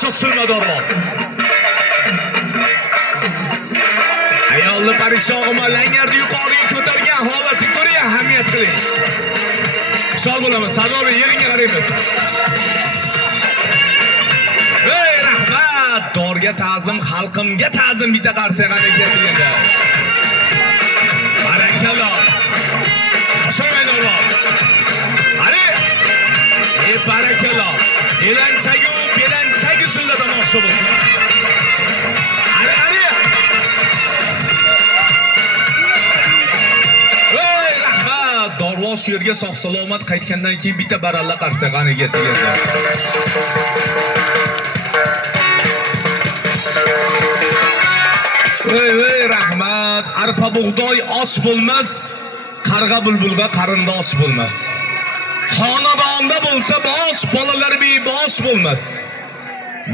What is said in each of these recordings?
Shoshilma Dorvoz. Ayolni parishog'ima langarni yuqoriga ko'targan holatni ko'ring, ahamiyat qiling. Xushol bo'lamiz. Sadobi yeringa qaraymiz. Ey rahmat, dorga ta'zim, xalqimga ta'zim bitta qarsak harakatligida. Barakalloh. Shoshilmay Dorvoz. Hali barakalloh. Belanchak usulda tomosha bo'lsin. Hali. Ey rahmat, Dorvoz shu yerga sog' salomat qaytgandan keyin bitta baralla qarsa qaniga tegadi. Ey rahmat, arpa bug'doy osh bo'lmas, qarg'a bulbulga qarindosh bo'lmas. Xonadonda bo'lsa bosh, bolalar bebosh bo'lmas.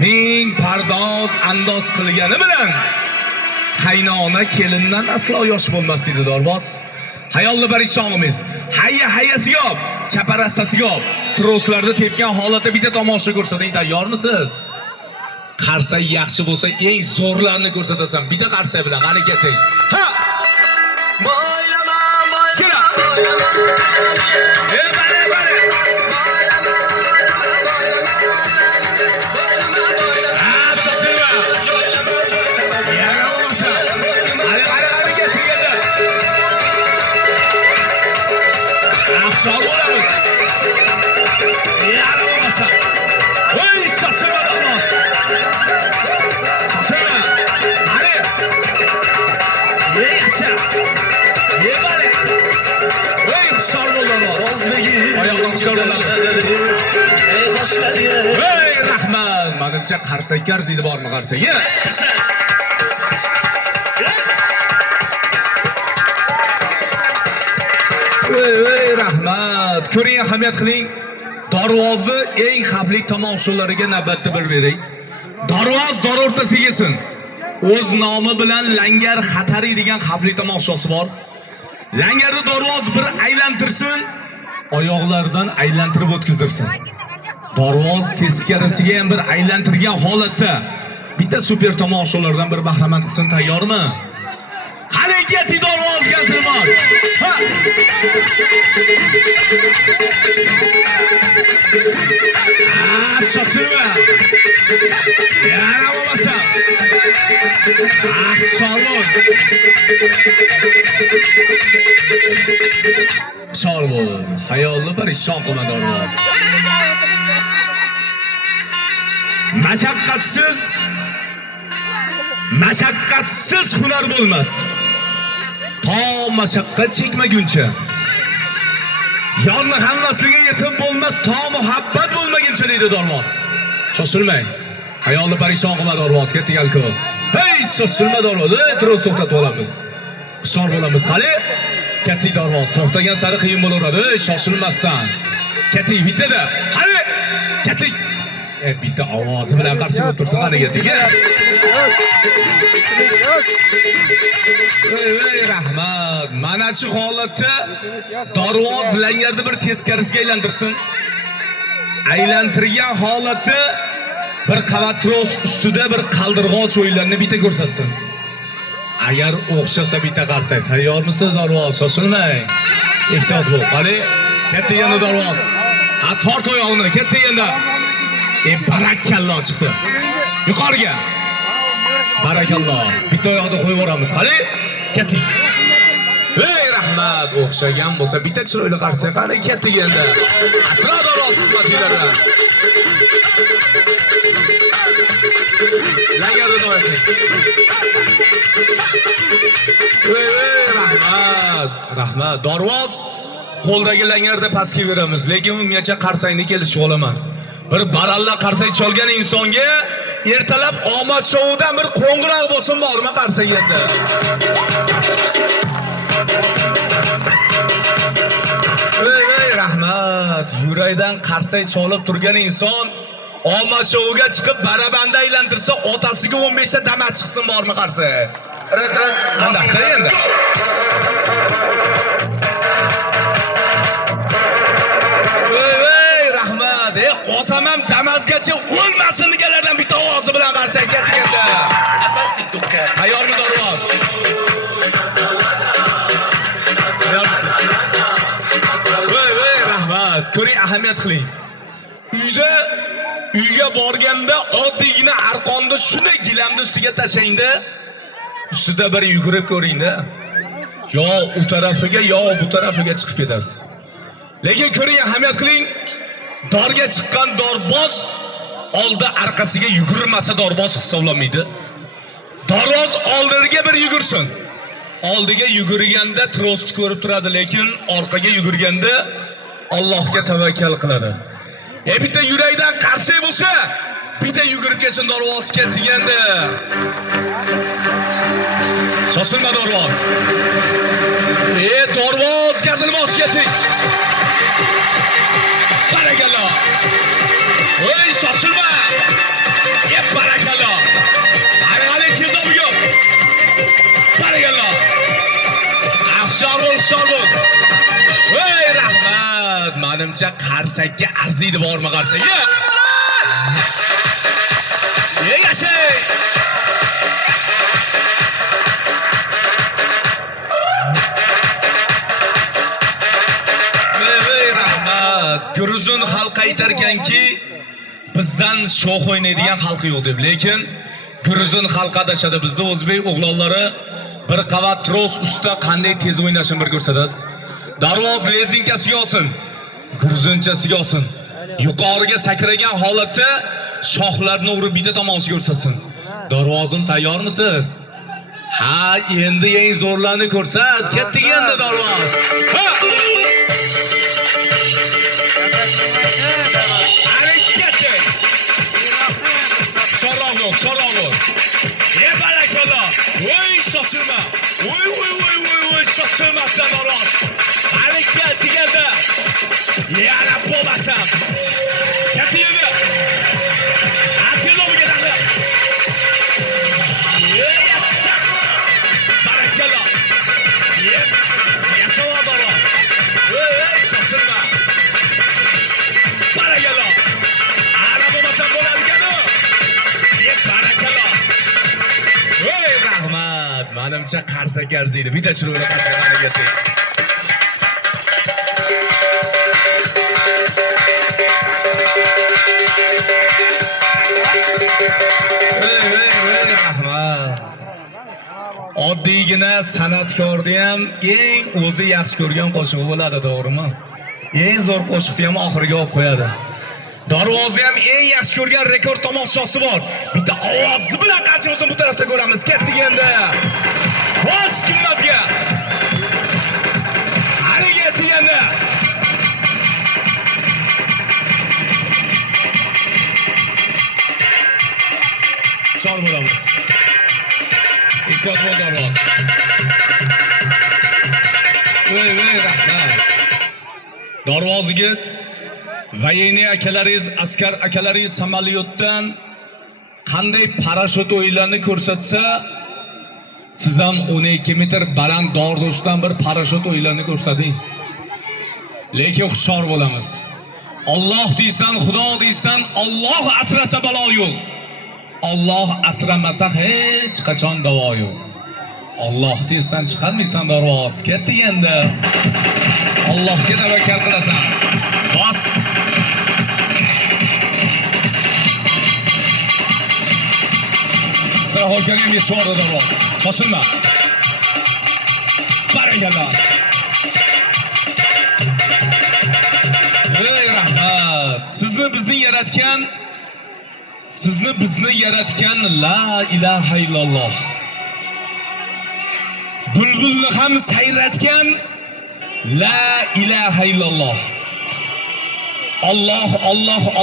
Ming pardoz andoz qilgani bilan qaynona kelindan aslo yosh bo'lmas dedi Dorvoz. Hayolni parishonimiz. Hayyasi yo'q, chaparastasi yo'q. Troslarda tepgan holatda bitta tomosha ko'rsating, tayyormisiz? Qarsa yaxshi bo'lsa eng zo'rlarni ko'rsatasan. Bitta qarsa bilan harakating. Ha! Boylama. Sağ olunuz. Yarım olmasa. Oy saçma Dorvoz. Saçma. Hadi. Yaşa. Ne var? Oy sağ olun. Ayağına sağ olun. Oy rahmat. Manimcha qarsak arziydi bormi qarsak? Ey rahmat, ko'ring, ahamiyat qiling. Dorvozni eng xavfli tomoshalariga navbatda bir bering. Dorvoz dor o'rtasiga yesin. O'z nomi bilan langar xatari degan xavfli tomoshasi bor. Langarni Dorvoz bir aylantirsin, oyoqlardan aylantirib o'tkazdirsin. Dorvoz teskarisiga ham bir aylantirgan holatda bitta super tomoshalardan bir bahramand qilsin, tayyormi? Harekati Dorvoz gazilmoz. Ha! Shoshilma. Yana bo'lmasa. Sholvon. Sholvon. Hayolni parishon qilma Dorvoz. Mashaqqatsiz hunar bo'lmas. To mashaqqat chekmaguncha. Yonni hammasiga yetib bo'lmas, to muhabbat bo'lmaguncha deydi Dorvoz. Shoshilmang. Hayolni parishon qilma Dorvoz, ketdik alko. Hey, shoshilma Dorvoz. Tros to'xtatib olamiz. Xushol bo'lamiz. Qani? Ketdik Dorvoz. To'xtagan sari qiyin bo'laveradi. Shoshilmasdan. Ketdik bittada. Qani? Ketdik. Bitta ovozi bilan qarshi o'tirsin qaniga tega. Ey rahmat, mana shu holatda Dorvoz langarni bir teskarisiga aylantirsin. Aylantirgan holatda bir qavat tros ustida bir qaldirg'och o'yinlarni bitta ko'rsatsin. Agar o'xshasa bitta qarsak, tayyormisiz Dorvoz? Shoshilmang. Ehtiyot bo'l. Qani, katta yana Dorvoz. Ha, tort oyog'ini, katta yana. Barakalloh chiqdi. Yuqoriga. Barakalloh. Bitta oyoqda qo'yib yuboramiz. Qani, ketdik. Ey rahmat, o'xshagan bo'lsa bitta chiroyli qarsak, qani ketdik endi. Aslo Dorvoz xizmatlari. Langarni do'ying. Ey rahmat. Dorvoz qo'ldagi langarni pastga beramiz, lekin ungacha qarsakni kelishib olaman. Bir baralla qarsak cholgan insonga ertalab omad shovidan bir qo'ng'iroq bo'lsin bormi qarsak endi. Ey rahmat, yurakdan qarsak cholib turgan inson omad shoviga chiqib barabanda aylantirsa otasiga 15 ta damas chiqsin bormi qarsak. Ras andaqda endi. otam ham Damasgacha o'lmasin deganlardan bitta ovozi bilan qarsak ketdi. Tayyormi Dorvoz? Voy, rahmat. Ko'ring, ahamiyat qiling. Uyga borganda oddiygina arqonni shunday gilamni ustiga tashlayingda, ustida bir yugurib ko'ringda. Yo u tarafiga, yo bu tarafiga chiqib ketasiz. Lekin ko'ring, ahamiyat qiling. Dorga chiqqan dorboz oldi orqasiga yugurmasa dorboz hisoblanmaydi. Dorboz oldiga bir yugursin. Oldiga yugurganda trostni ko'rib turadi, lekin orqaga yugurganda Allohga tavakkal qiladi. Bitta yurakdan qarsak bo'lsa, bitta yugurib kelsin dorvoz ketganda. Shoshilma dorvoz. Dorvoz gazilmos kelsin. Barakalloh. Voy, shoshilma. Barakalloh. Hali tez bo'lib. Barakalloh. Ahshorul. Voy, rahmat. Menimcha qarsakka arziydi bormi qarsak? Yashay. Gruzin xalqi aytarkanki, bizdan sho'x o'ynaydigan xalq yo'q deb, lekin Gruzin xalqi adashadi. Bizda o'zbek o'g'lonlari bir qavat tros ustida qanday tez o'ynashini bir ko'rsatasiz. Darvoz lezinkasiga olsin, gruzinchasiga olsin. Yuqoriga sakragan holatda shoxlarni urib bitta tomoniga ko'rsatsin. Darvozim tayyormisiz? Ha, endi eng zo'rlarni ko'rsat. Ketdik endi Darvoz. Ha! So'rov. Barakalloh. Voy, shoshilma. Voy, shoshilmasdan Darvoz. Harakat deganda yana bo'lmasam. Ketiydi. Atilo ketadi. Barakalloh. Yashav Darvoz. Voy, shoshilma. Barakalloh. Ana bo'lmasam bo'ladi-ku. Barakalloh. Voy, rahmat. Menimcha qarsak arziydi. Bitta chiroyli qarsaklarni ketdik. Oddiygina san'atkorni ham eng o'zi yaxshi ko'rgan qo'shig'i bo'ladi, to'g'rimi? Eng zo'r qo'shiqni ham oxiriga olib qo'yadi. Darvoza ham eng yaxshi ko'rgan rekord tomoshosi bor. Bitta ovozi bilan qarshi bo'lsa bu tarafda ko'ramiz. Ketdik endi. Bosh gumbazga. Hali ketdik endi. Chor bo'lamiz. Ehtiyot bo'l Darvoz. Voy, rahmat. Darvoziga Vayni akalaringiz, askar akalaringiz samolyotdan qanday parashyut o'yinlarini ko'rsatsa, siz ham 12 metr baland dordusdan bir parashyut o'yinlarini ko'rsating. Lekin hushyor bo'lamiz. Alloh deysan, Xudo deysan, Alloh asrasa balo yo'q. Alloh asramasa hech qachon davo yo'q. Alloh deysan chiqarmaysan Darvoz. Ketdik endi. Allohga tavakkal qilasan. Bas. Strahoganim yetishadi Darvoz. Shoshilma. Barakalloh. Ey rahmat. Sizni bizni yaratgan la ilaha illalloh. Bulbulni ham sayratgan la ilaha illalloh.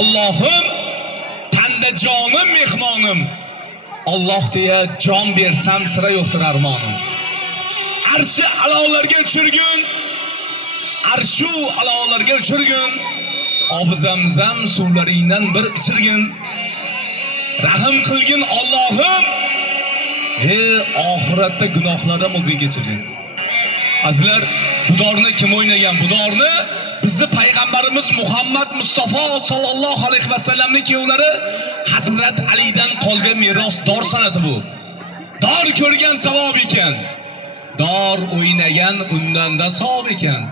Allohim, tanda jonim mehmonim. Alloh deya jon bersam sira yo'qdir armonim. Arshi alolarga uchirgin. Obi Zamzam suvlaringdan bir ichirgin. Rahim qilgin Allohim. Oxiratda gunohlardan o'zing kechirgin. Azizlar, Bu dorni kim o'ynagan? Bu dorni bizni payg'ambarimiz Muhammad Mustafa sallallohu alayhi vasallamning kuyovlari Hazrat Alidan qolgan meros dor san'ati bu. Dor ko'rgan savob ekan. Dor o'ynagan undan-da savob ekan.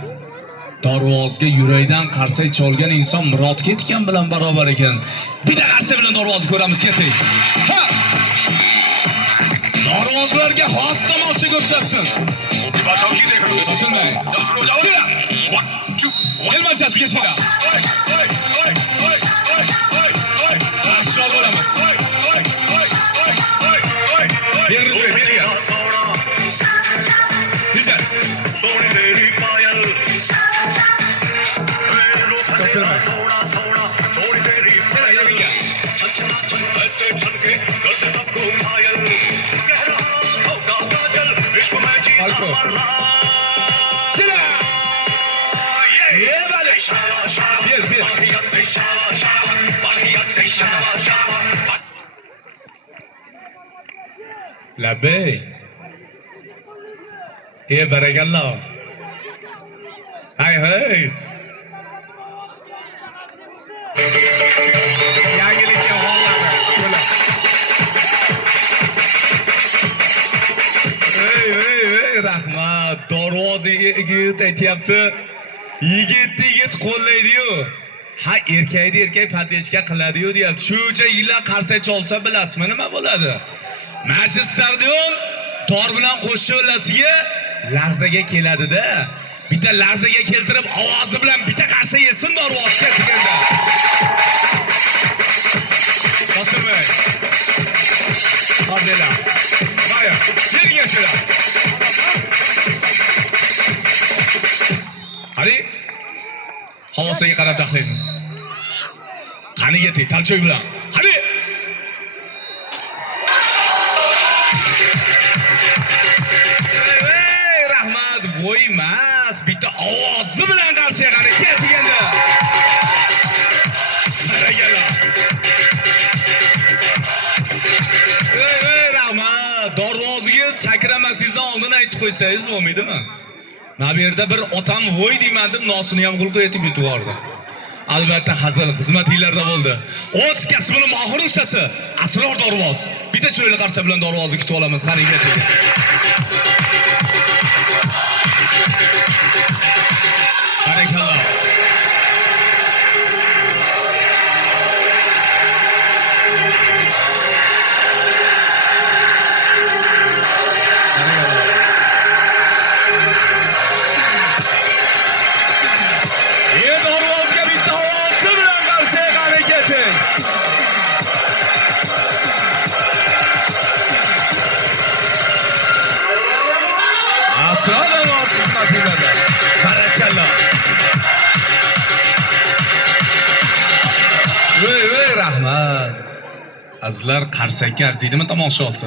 Darvozga yurakdan qarsak cholgan inson murodga yetgan bilan barobar ekan. Bitta qarsak bilan darvozni ko'ramiz, keting. Ha! Darvozlarga xos tomosha ko'rsatsin. Shoshilmang. Elmanchasiga chira. Shoshil bo'lamiz. Beriga. Güzel. Labey. Barakallah. Hay hay. Yangilikka holladi. Ey, rahmat. Darvozaga yigit aytibdi. Yigit qo'llaydi-yu. Ha, erkak padeshka qiladi-yu deyapti. Shuncha yillar qarsak cholsa bilasizmi nima bo'ladi? Mana shu stadion tor bilan qo'shiq o'lasiga lahzaga keladi-da. Bitta lahzaga keltirib ovozi bilan bitta qarsak yesin darvozga deganda. Shoshilmang. Qadela. Qo'ya. Yerga shira. Hadi. Havosiga qarab taxlaymiz. Qaniga tey, talchoy bilan. Hadi. Rahmat, voymas. Bitta ovozi bilan qarsak harakat deganda. Barakallah. Rahmat, darvozaga sakramasingizdan oldin aytib qo'ysangiz bo'lmaydimi? Mana bu yerda bir otam voy deyman deb nosini ham qilib aytib yubordi. Albatta hazil xizmatinglarda bo'ldi. O'z kasbining mohir ustasi Asror Darvoz. Bitta sho'yli qarsa bilan darvozni kutib olamiz. Qaniga teng. Barakallah. Barakallah. Rahmat. Azlar qarsakka arziydimi tomosha olsa?